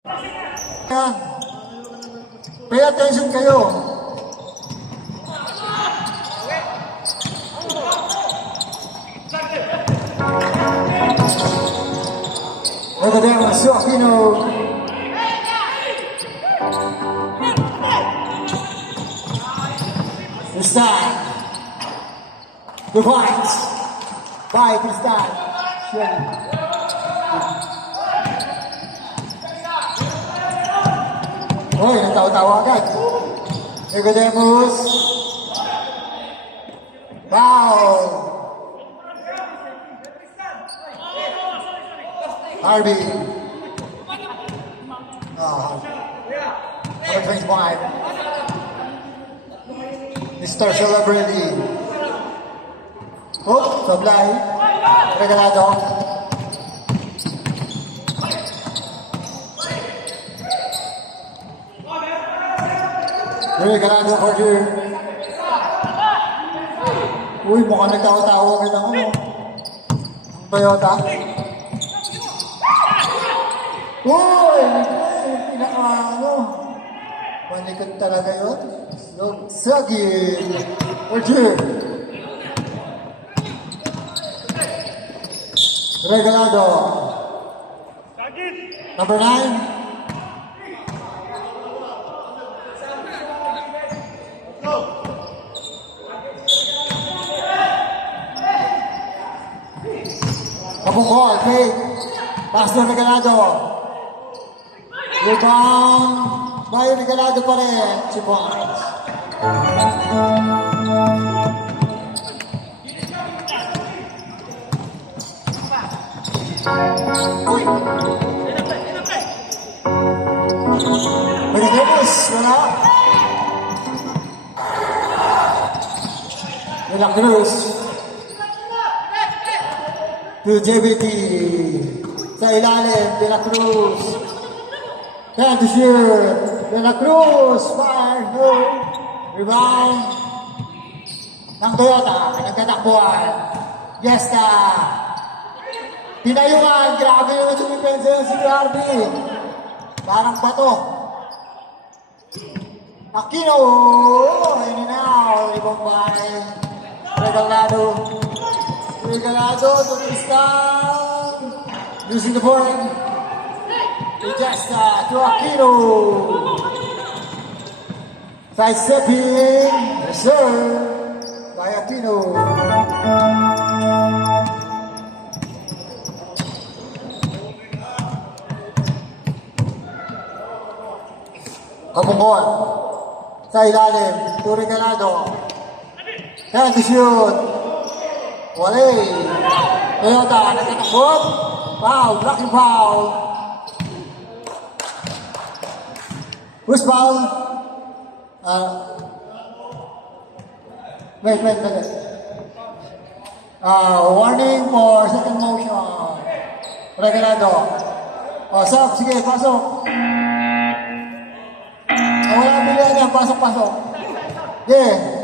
Pay attention kayo. Over there was Aquino. Tristan. Good points. By Tristan. Hoy, natawa-tawa agad. Nicodemus. Foul. Harvey. Number 25. Mr. Celebrity. Oh, sablay. Regalado. Regalado for you. Uy, mukhang nagtawa-tawa agad ang ano. Ang Toyota. Uy! Pinaka-ano. Manikot talaga yun. Sagi. For you. Regalado. Number 9. Kapungkol, okay. Pastor Regalado. Rebound. Bayo Regalado pa rin. 2 points. Regalamos. Wala. Walang Cruz. To JBT. Sa ilalim, De La Cruz. Can't shoot. De La Cruz. Fire. No. Rebound. Ng Toyota. Nagtatakbuhan. Yesta. Pinayungan. Grabe yung sumipensa yung si Harvey. Parang bato. Aquino. In and out. Rebound by Regalado. Regalado to Tristan. Losing the ball. Ijasta to Aquino. Side stepping. Reserve by Aquino. Kapungkol. Sa ilalim. To Regalado. Can't shoot. Wale. Toyota, nagtatakot. Foul, blocking foul. Who's foul? Wait. Warning for second motion. Regalado. Sab, sige, pasok. Wala bilihan yan, pasok. Yeah.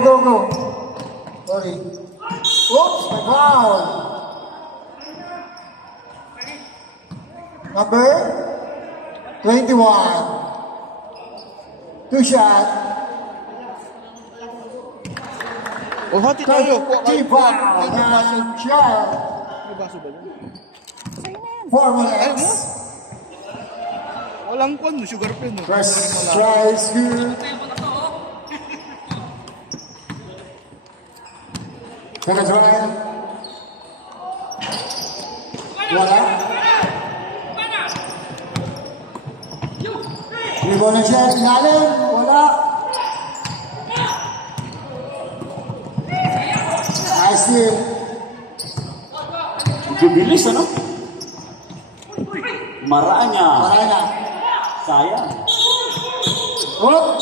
Go. Sorry. Oops, my foul. Number 21. 2 shot. Oh, hati tayo. Foul. Shot. Formula X. Walang kwan mo, sugar pen mo. First try is good. Second try. Wala. Rebound na siya. Ilalim. Wala. Nice team. Bibilis, ano? Maranya. Sayang. Oh.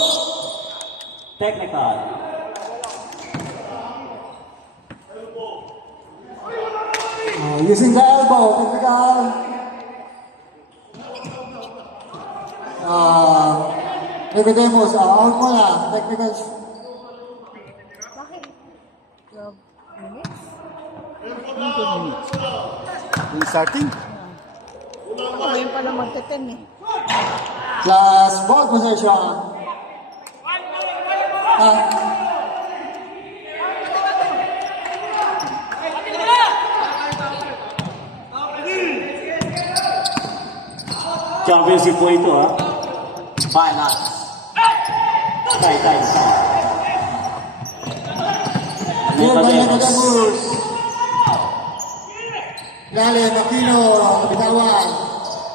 Technical. Using the elbow. Technical. Nicodemus, out mo na. Technical. Bakit? 12 minutes? minutes. Yung starting. Ngayon pa naman magte-10 eh. Plus ball possession. Ah, Championship po ito, ha? Finals. Tay. Here by Nagagabus. Lalim, Aquino, bitawan.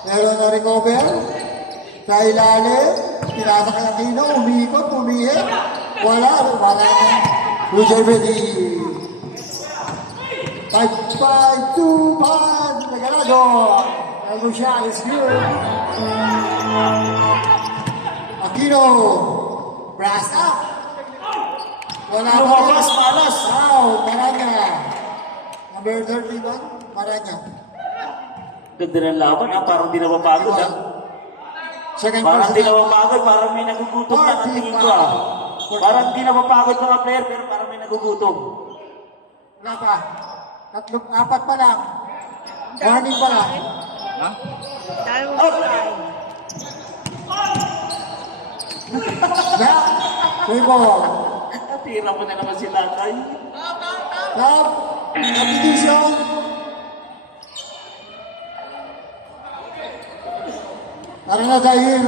Meron na recover. Sa ilalim, pinasa kay Aquino, umikot, umihit. Wala na. Blue Jay ready. 5-5-2-5. Nagalado. El shot is good. Aquino. Brass up. Wala pa Lumabas, rin. malas. Wow, Maranya. Number 31, Maranya. Ganda ng laban, ha? Parang di napapagod, ha? Second Parang di person. napapagod, parang may nagugutom na ang tingin ko, ha? Parang di napapagod mga player, pero parang may nagugutom. Wala pa. Tatlong, apat pa lang. Warning pa lang. Ha? Dahil mo pagkain. Back. Three ball. Tira mo na naman si Tatay. Love. Competition. Tara na dahil.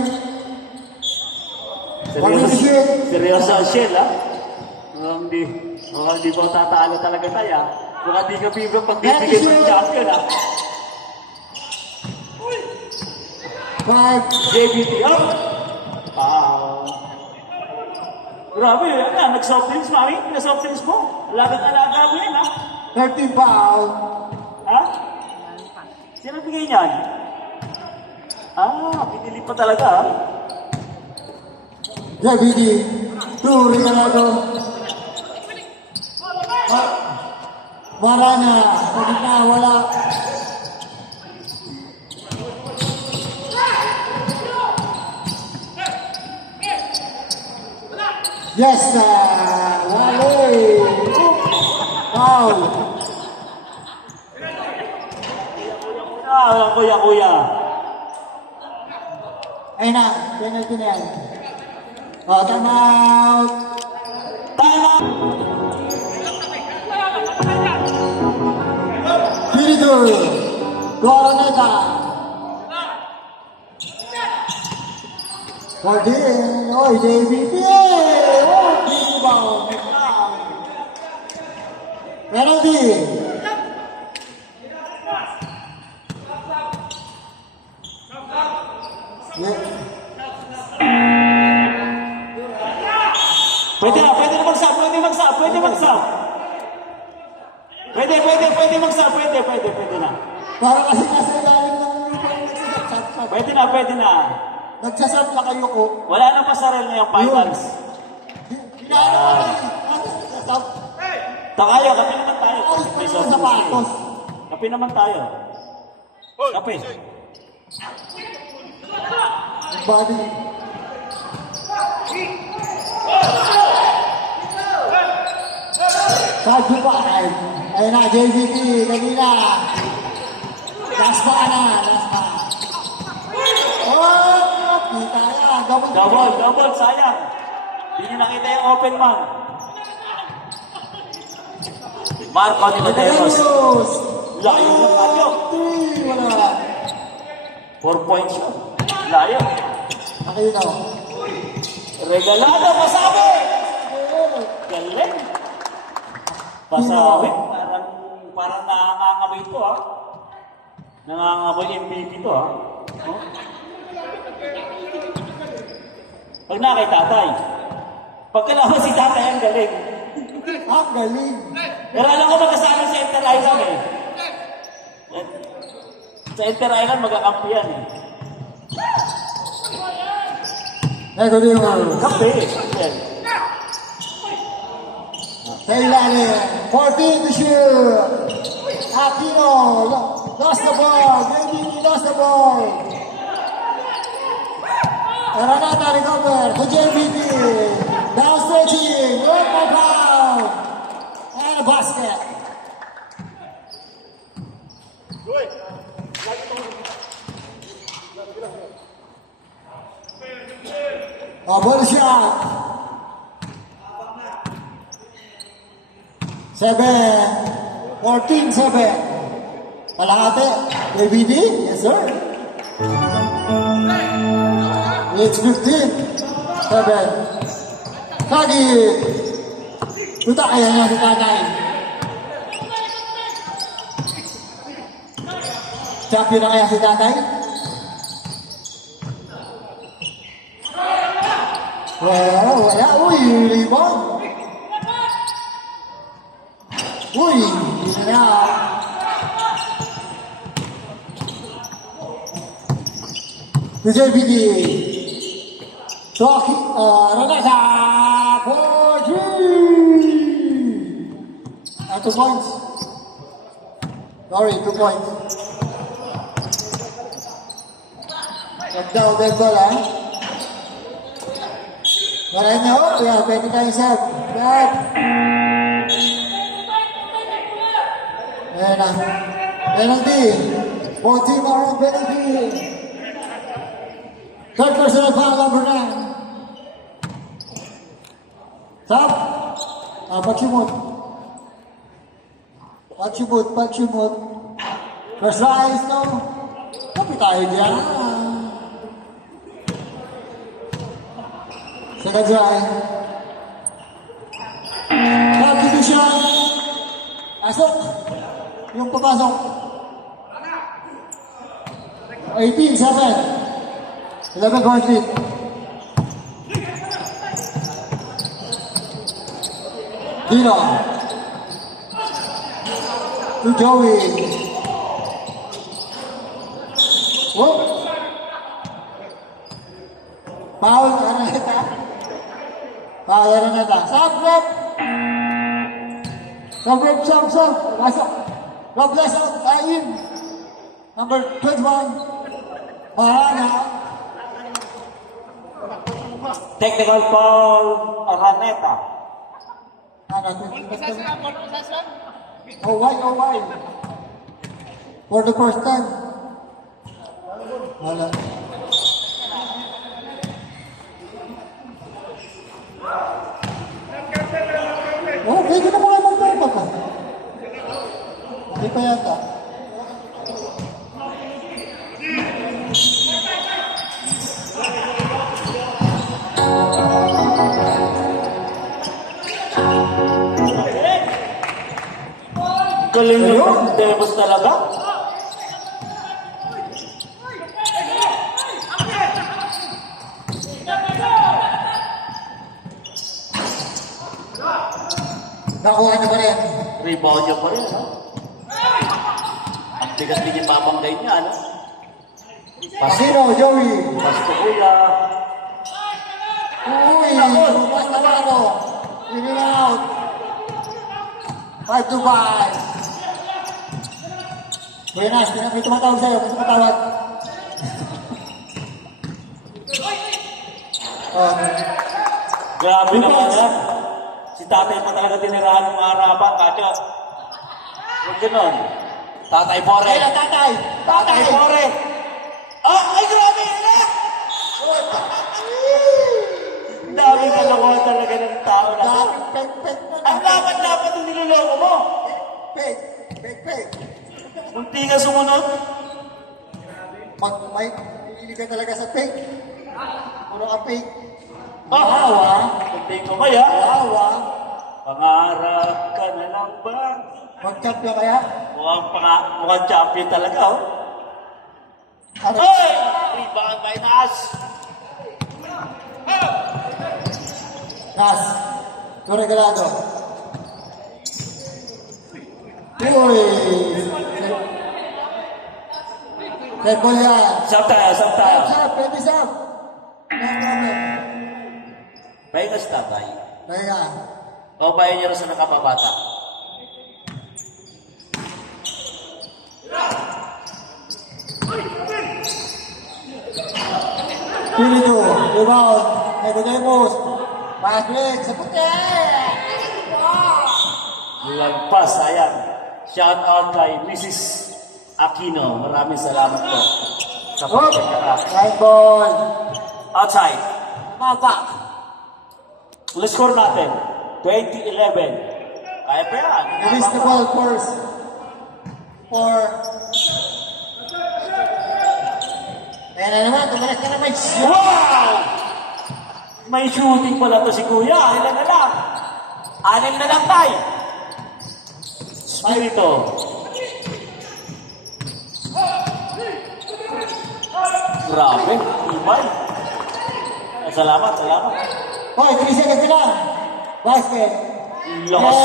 Seryoso ang Shell, ha? Mukhang di po tatalo talaga tayo, ha? Mukhang di ka bibig pagbibigay mo ng champion, ha? Five. JBT, ha? Grabe, yan, nag-soft drinks, mami. Nag-soft drinks mo. Alagang-alaga mo yan, ha? 13 foul. Ha? Sino bigay niyan? Pinili pa talaga, ha? JBD. Two, Ricardo. Marana. Sa gitna, wala. Yes, Wale. Foul. Walang kuya-kuya. Ayun na, penalty na yan. Oh, time out. Time out! Piridur. Coroneta. 14. Oh, JBT. Oh, rebound. Penalty. Yeah. Pwede na mag-sub. Pwede mag-sub. Pwede na. Para kasi nasa ilalim ng lupa yung nagsasap. Pwede na. Nagsasap na kayo ko. Wala nang pasarel na yung finals. Ginaano ka na nagsasap. Takayo, kape naman tayo. Ayos pa May yung soft drinks sapatos. eh. Kape naman tayo. Kape. Body. Five pa. Ayun na, JVP. Kanina. Last pa. Oh, kita yan. Double, sayang. Hindi niyo nakita yung open man. Marco ni Mateos. Layo mo tayo. 3, wala. 4 points yun. Layo. Nakita ko. Regalado, pasabi! Galing. Pasabi. Parang nangangamoy ito, ha? Nangangamoy MVP ito, ha? Oh? Pag na kay tatay. Pagkalaman si tatay, ang galing. Ah, galing. Pero alam ko magkasama sa Inter Island, eh. Sa Inter Island, magkakampi yan, eh. Negodimus. Kampi, yan. Sa ilalim. 14 to shoot. Aquino. Lost the ball. JBP lost the ball. Aranata recover to JBP. Down stretching. One more foul. And a basket. Ball shot. 14-7. Kalahati. ABD? Yes, sir. It's 15-7. Kagi. Tuta kaya nga si tatay. Champion na kaya si tatay? Wala. Uy, rebound. Uy, hindi na. The JPD. Talking, Renata for 3. 2 points. Sorry, 2 points. Ganda o dead ball, ha? Maray niyo, yeah, pwede kayo sab. Sab. Ayan na. Penalty. 14 more penalty. Third personal foul, number 9. Sab. Pag-sumot. Pag-sumot. First rise, no? Kapit tayo dyan. Second try. Substitution. Asok. Yung papasok. 18-7. 11 points lead. Dino. To Joey. Whoop. Foul. Araneta. Foul. Araneta. Sub. Sub. Masuk. Robles out. In. Number 21. Marana. Technical foul, Araneta. Oh, why? For the first time. Wala. Oh, pwede na mga magpapag ka. Hindi pa yata. Galing yun. Demos talaga. Nakuha na ba rin? Rebound niya pa rin, ha? Ang bigat din yung papanggay niya, ano? Pasino, Joey. Pasto Kula. Uy, lumabas na laro. In and out. 5-5. Buenas, may tumatawag sa'yo. May tumatawag. Grabe naman, ha? Si tatay pa talaga tinirahan ng mga harapan, Katya. Huwag ganon. Tatay Bore. Kaya tatay. Tatay Bore. Ah, ay grabe, ha? Dami kalokohan talaga ng tao na to. Pek na. Ang dapat yung niloloko mo. Pek. Munti ka sumunod. Pag may hindi ka talaga sa pek. Puro ka pek. Ah, munti ko ba, ha? Awa. Pangarap ka na lang ba? Mag-champion kaya? Mukhang champion talaga, oh. Ano? Hey! Rebound by Nas. Nas. Regalado. Uy. Teko yan. Sab tayo. Sab. Pwede sab. No problem. Pahinga sa tatay. Kaya. Kaubayan niya rin sa nakapabata. Pilito. Rebound. Nicodemus. Patrick. Sa puti. Lagpas, ayan. Shout out kay Mrs. Aquino. Maraming salamat po. Sa Oh, pagkakata. right ball. Outside. Mapak. Ulit score natin. 20-11. Kaya pa yan. Release the ball first. For... Ayan na naman, tumalas ka naman. Wow! May shooting pala to si Kuya. Ilan na lang? 6 na lang tayo. Spirito. Grabe. Ibay. Salamat. Hoy, 3 seconds na lang. Basket. Lakas.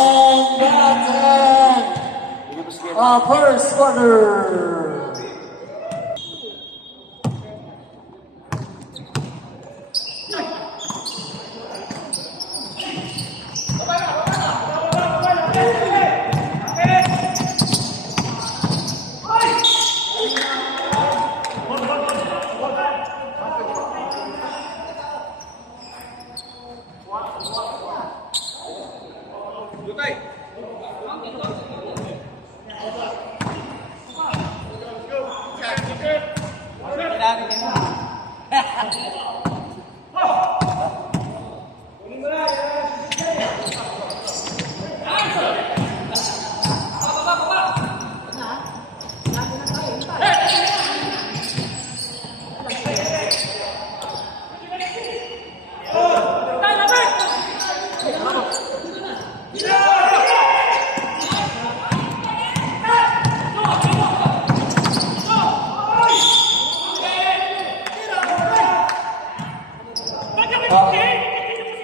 And that's it. First quarter.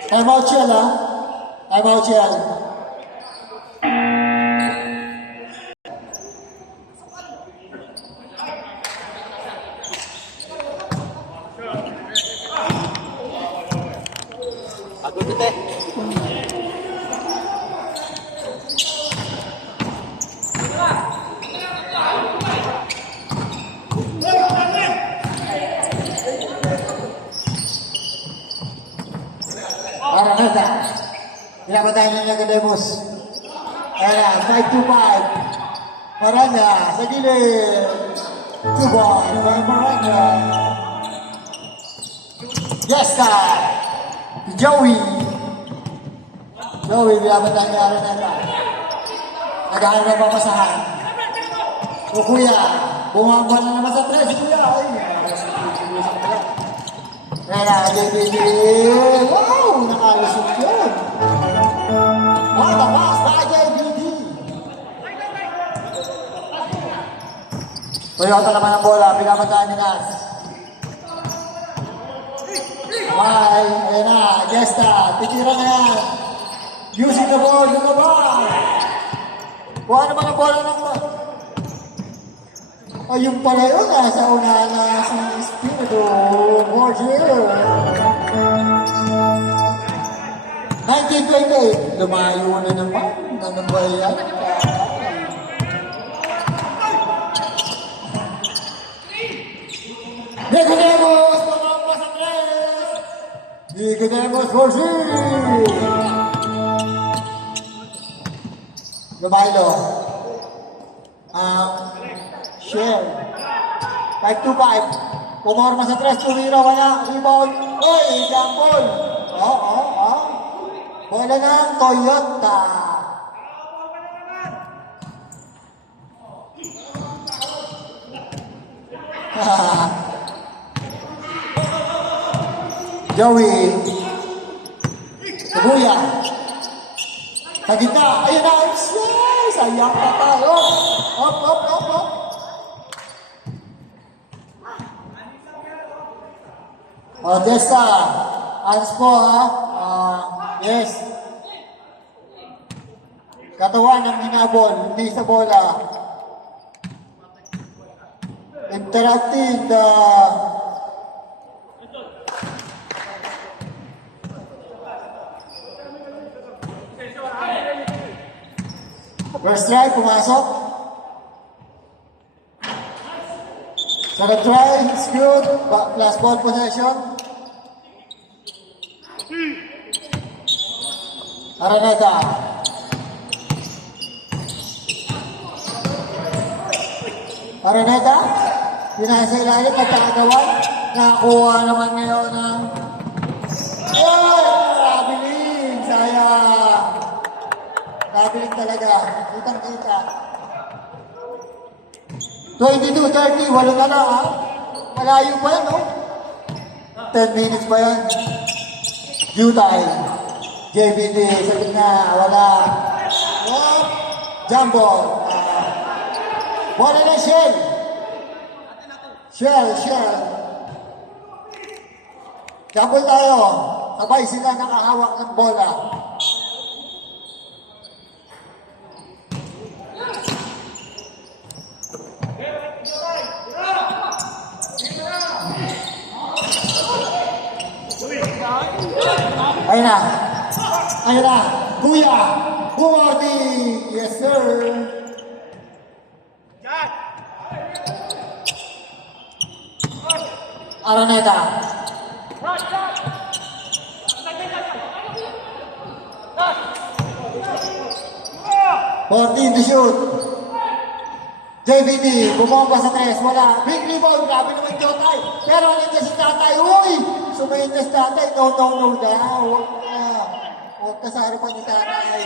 Time out yan, ha? Time out yan. Araneta. Pinapatay na Nicodemus. Ayan na, 5-2-5. Maranya, sa gilid. Kubon, Maranya. Yes, sir. Joey. Joey, pinapatay na Araneta. Naghahanap ng papasahan. O Kuya, bumaba na naman sa 3. Si Kuya, ay. Ayan na, JBD. Wow! Nakalusot yun. What a pass by JBD. Toyota naman ang bola. Pinapataan ni Nas. Ayan na. Gesta. Titira na yan. Using the ball. Lumabas. Kuha naman ang bola ng... Ayun pala yun, nasa una na sa Espiritu Borgia. 1928, lumayo na naman. Ano ba yan? Nicodemus, pamampa sa 3! Nicodemus Borgia! Lumayo. Share. 5-2-5. Pumorma sa 3. Tumira. Wala. Rebound. Oy! Jambol. Oo. Bola ng Toyota. Joey. Kuya. Sa gitna. Ayun na. Sayang na tayo. Up. Odessa, hands po ha. Yes. Katawan ng hinabol, hindi sa bola. Interacting the... First try, pumasok. Second try, it's good. Last ball possession. Araneta. Araneta, pinasa ilalim, pagkakagawan. Nakakuha naman ngayon ng... Ay! Rabiling! Sayang! Rabiling talaga. Kitang-kita. 22-30, walo na lang ha. Malayo pa yan, no? 10 minutes pa yan. Due time. JBD, sa gitna, wala. Oh, jumbo. Bola na Shell. Shell. Jumbo tayo. Sabay sila nakahawak ng bola. Ayun na. Kuya. Bumordi. Yes, sir. Araneta. 14 to shoot. JVD, bumomba sa tres, wala. Big rebound, grabe naman Jotay. Pero nandiyan si Tatay, uy! Sumayin Tatay, no daw. Huwag ka sa harapan ni Tatay.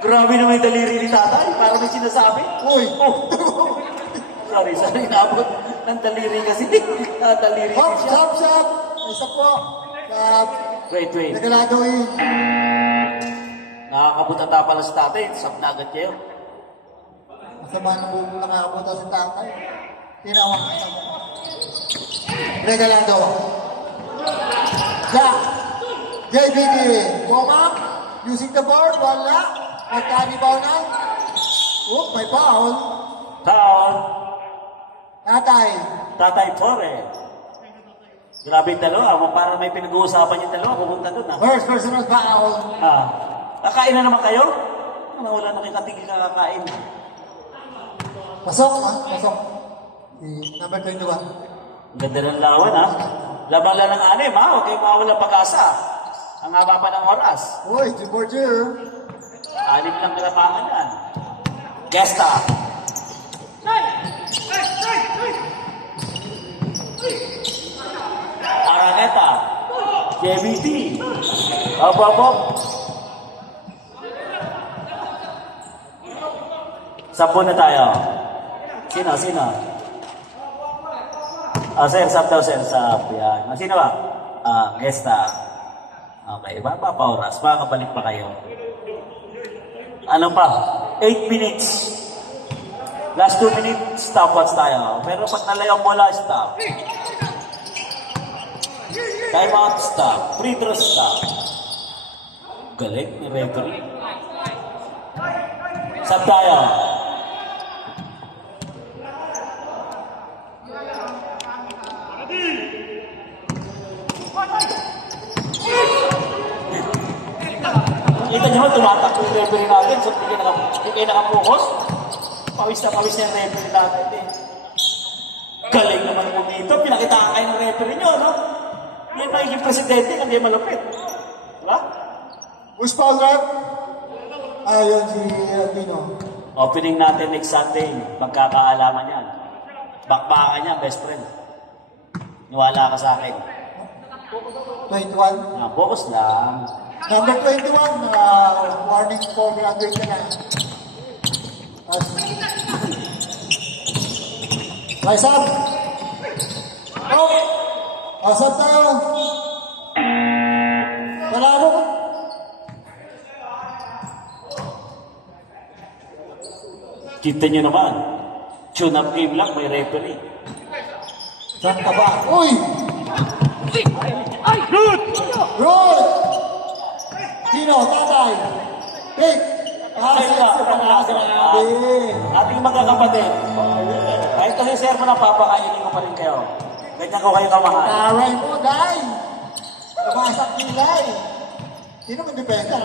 Grabe naman yung daliri ni tatay. Para may sinasabi. Uy! Oh. Sorry. Inabot ng daliri kasi. Daliri Hop, siya. shop! Isa po. Shop. Wait. Nagalado eh. Nakakabutata pala si tatay. Sap na agad kayo. Masama na buong nakakapunta si Tatay. Tinawag ka mo. Regalado. Jack. JBD. Goma. Using the board. Wala. Magkanibaw na. Oh, may foul. Foul. Tatay. Torre. Grabe yung dalawa. Parang may pinag-uusapan yung dalawa. Pumunta doon. First personal foul. Kakain na naman kayo? Wala na kayo katigil kakakain. Pasok. Number 21. Ang ganda ng lawan, ha? Laban lang ng anim, ha? Huwag kayong mawala pag-asa. Ang haba pa ng oras. Uy, 2-4-2. Anim lang kalapangan yan. Gesta. Araneta. JVT. Hop. Sampo na tayo. Sino? Sir, sap daw, sir. Sap. Yan. Sino ba? Gesta. Okay, baba pa oras. Makakabalik pa kayo. Ano pa? 8 minutes. Last 2 minutes, stopwatch tayo. Pero pag nalayang bola, stop. Time out, stop. Free throw, stop. Galing ni referee. Sab tayo. Kita nyo, tumatakbo yung referee natin. So, hindi kayo nakapokus. Pawis na yung referee natin. Galing naman po dito. Pinakitaan kayo ng referee nyo, no? Yan magiging presidente, hindi malupit. Diba? Who's foul rep? Yun si Albino. Opening natin next Sunday. Magkakaalaman yan. Bakbakan niya, best friend. Niwala ka sa akin. 21. Focus lang. Number 21, warning for graduate ka na. Rise up! Oh! Rise up tayo! Palaro ko! Kita nyo naman. Tune up game lang, may referee. Saan ka ba? Uy! Good! Good! Sino? Tatay! Pick! Grabe! Ating magkakapatid. Kahit kasi sir mo na papakainin ko pa rin kayo. Ganyan ko kayo kamahal. Taray mo, day! Tumasak kilay! Sino kong dependa?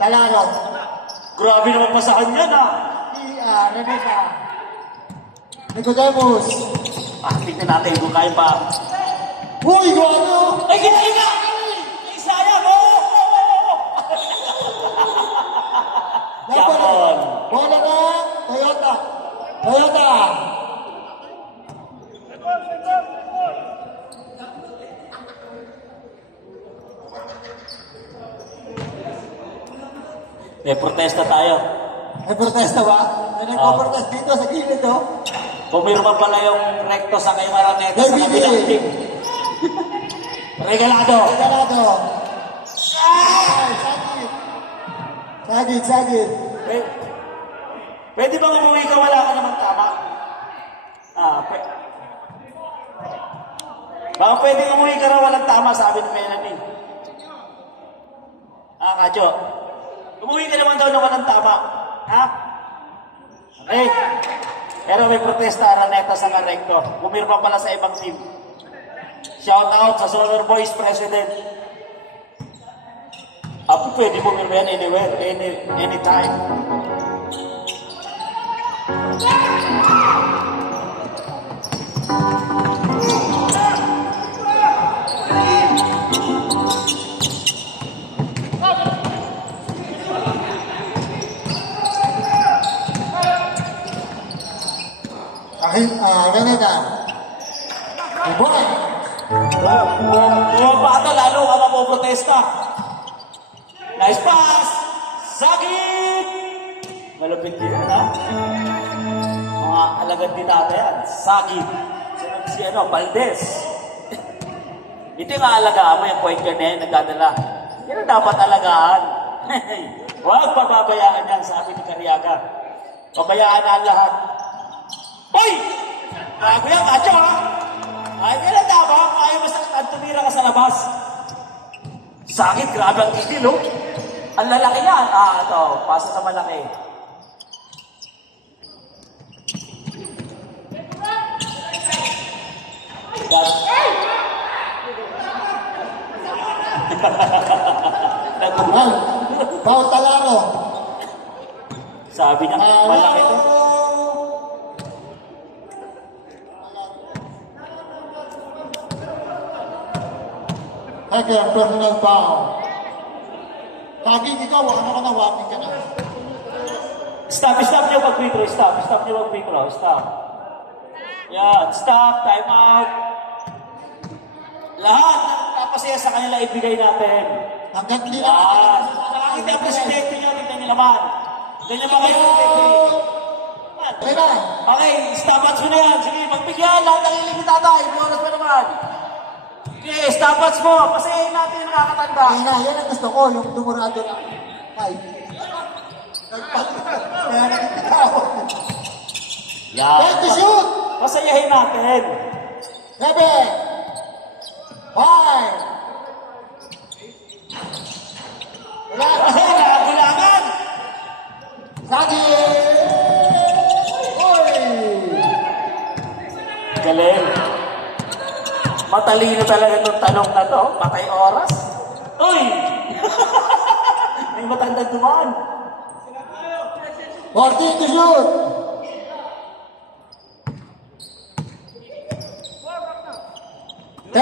Talaro! Grabe naman pa sa kanya na. Renita! Nicodemus! Tingnan natin kung kaya pa. Uy! Guano! Ay, gina! Sayang! Oo! Japon. Bola na, Toyota. Toyota. May protesta tayo. May protesta ba? May nagpo-protest dito sa gilid, oh. Pumirma pala yung recto sa kay Maraneta sa Baby kabilang Lee. team. Regalado. Regalado. Ay, sagit. Sagit, sagit. Eh, pwede bang umuwi ka wala ka naman tama? Baka pwede umuwi ka na walang tama, sabi ni Melanie. Kacho. Umuwi ka naman daw na walang tama. Ha? Okay. Pero may protesta Araneta sa Recto. Pumirma pala sa ibang team. Shout out sa Solar Boys President. Apo pwede pumirma yan anywhere, anytime. Renata. Ibuan. Bumabata, lalo ka mapoprotesta. Nice pass! Sagit! Malapit din ha? Mga alagad din natin yan. Sagit. Sunod si Valdez. Ito yung alagaan mo, yung point guard na yan, nagdadala. Yan ang dapat alagaan. Huwag pababayaan yan, sabi ni Cariaga. Pabayaan na ang lahat. Hoy! Bago yan, Kacho ha? Ay, kailan tama? Ayaw masaktan, tumira ka sa labas. Sakit, grabe ang itil, oh. Ang lalaki yan. Ito, pasa sa malaki. Paul Talaro. Sabi niya, malaki to. Second personal foul. Taging ikaw, ano ka na, walking ka na. Stop niyo mag-free throw. Stop niyo mag-free throw. Stop. Yan, stop, time out. Lahat ng napasaya sa kanila ibigay natin. Hanggang hindi Yan. Nakakita ang presidente niyo, tignan niyo naman. Ganyan ba kayo, presidente? Okay na. Okay, stopwatch mo na yan. Sige, magbigyan lahat ng iling tatay. Bonus pa naman. Okay, stopwatch mo. Pasayahin natin yung nakakatanda. Kaya na, yan ang gusto ko, yung dumurado na 5. Kaya nakikitaw. Yan. Thank you, shoot! Pasayahin natin. 7. 5. Wala. Ay, nakagulangan. Sagi! Uy! Galing. Matalino talaga itong tanong na to. Patay oras. Uy! May matandang dumaan. 14 to shoot! 10.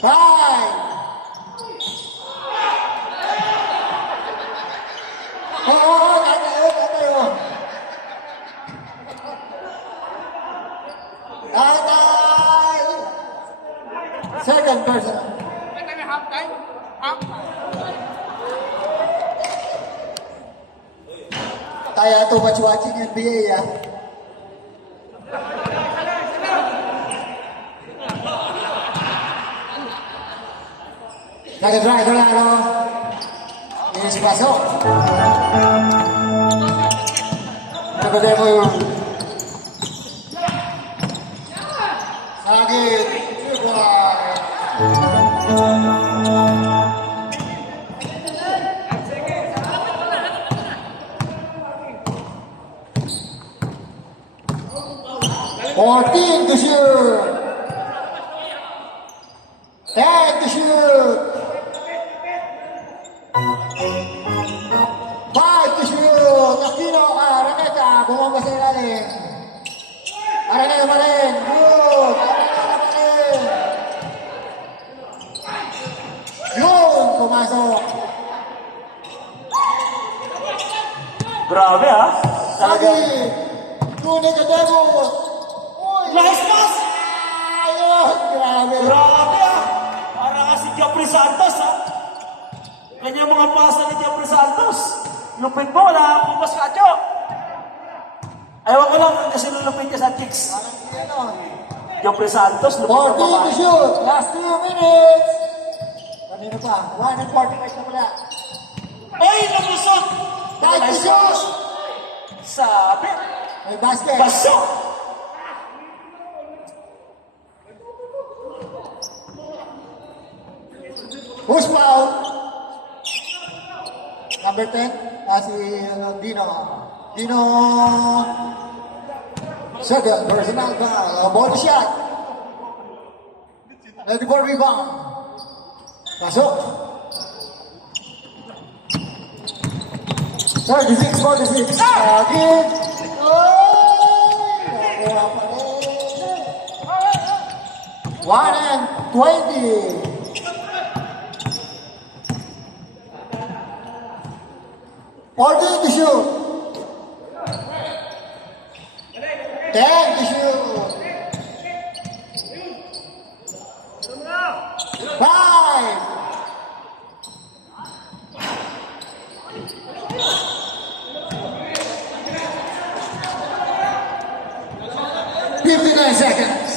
5. Tatayo. Second person. Kaya too much watching NBA, ah. Nag-try ko lang, no? Yes, pasok. Nagpagay mo yung... Sagit. Fourteen to shoot. 10 to shoot. 5 to shoot. Aquino, Rebecca, bumaba sa ilalim. Araneta pa rin. Good. Araneta pa rin. Yun, pumasok. Grabe ha. Talaga. Sagi. Tune Cademos. Uy. Nice pass! Ayun. Grabe. Grabe ha. Para nga si Jeffrey Santos ha. Kanya mga pasa ni Jeffrey Santos. Lupit mo, wala akong pas kacho. Ayaw ko lang kasi lulupit ka sa chicks. Ano? Jeffrey Santos, lupit ka 14 pa. to shoot. Last 2 minutes. Kanino pa? 1 and 45 na pala. Ay, nalusot! Time to shoot. Sabi, May basket. baso! Who's foul? Number 10. Si Dino. Dino. Second personal foul. Body shot. Ready for rebound. Pasok. 36-46. Agit. Ay! Nakuha pa rin. 1 and 20. 14 to shoot. 10 to shoot. 5. Seconds.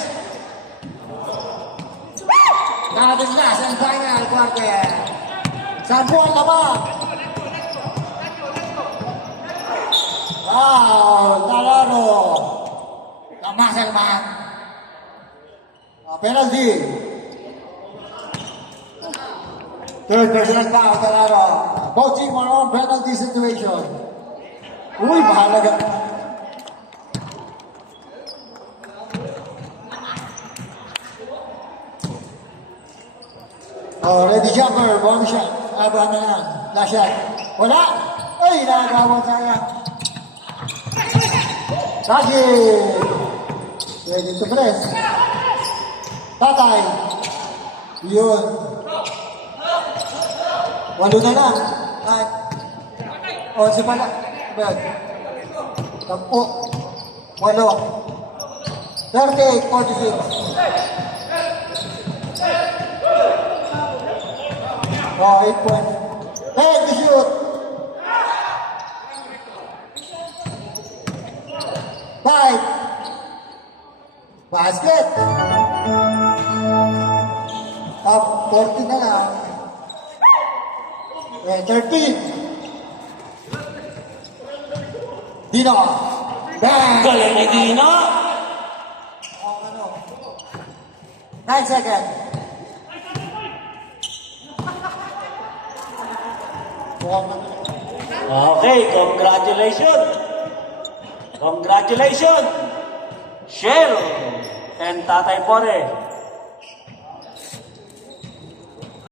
Natin last and final quarter. 10 ang laban. Wow, Talaro. Tamasal man. Penalty. Third personal foul, Talaro. Both team are on penalty situation. Uy, mahalaga. Oh, ready jumper, body shot. Abraham na yan. Last shot. Wala. Ay, nakagawa sayang. Sagi. Ready to press. Tatay. Yun. 8 na lang. 11 pala. Bag. 10. 8. 38, 46. Oh, 8 points. Hey, to shoot. 5. Basket. Top 14 na lang. 13. Dino. Bang! Galing ni Dino! Oh, ano? 9 seconds. Okay, congratulations! Congratulations! Shell and Tatay Pore.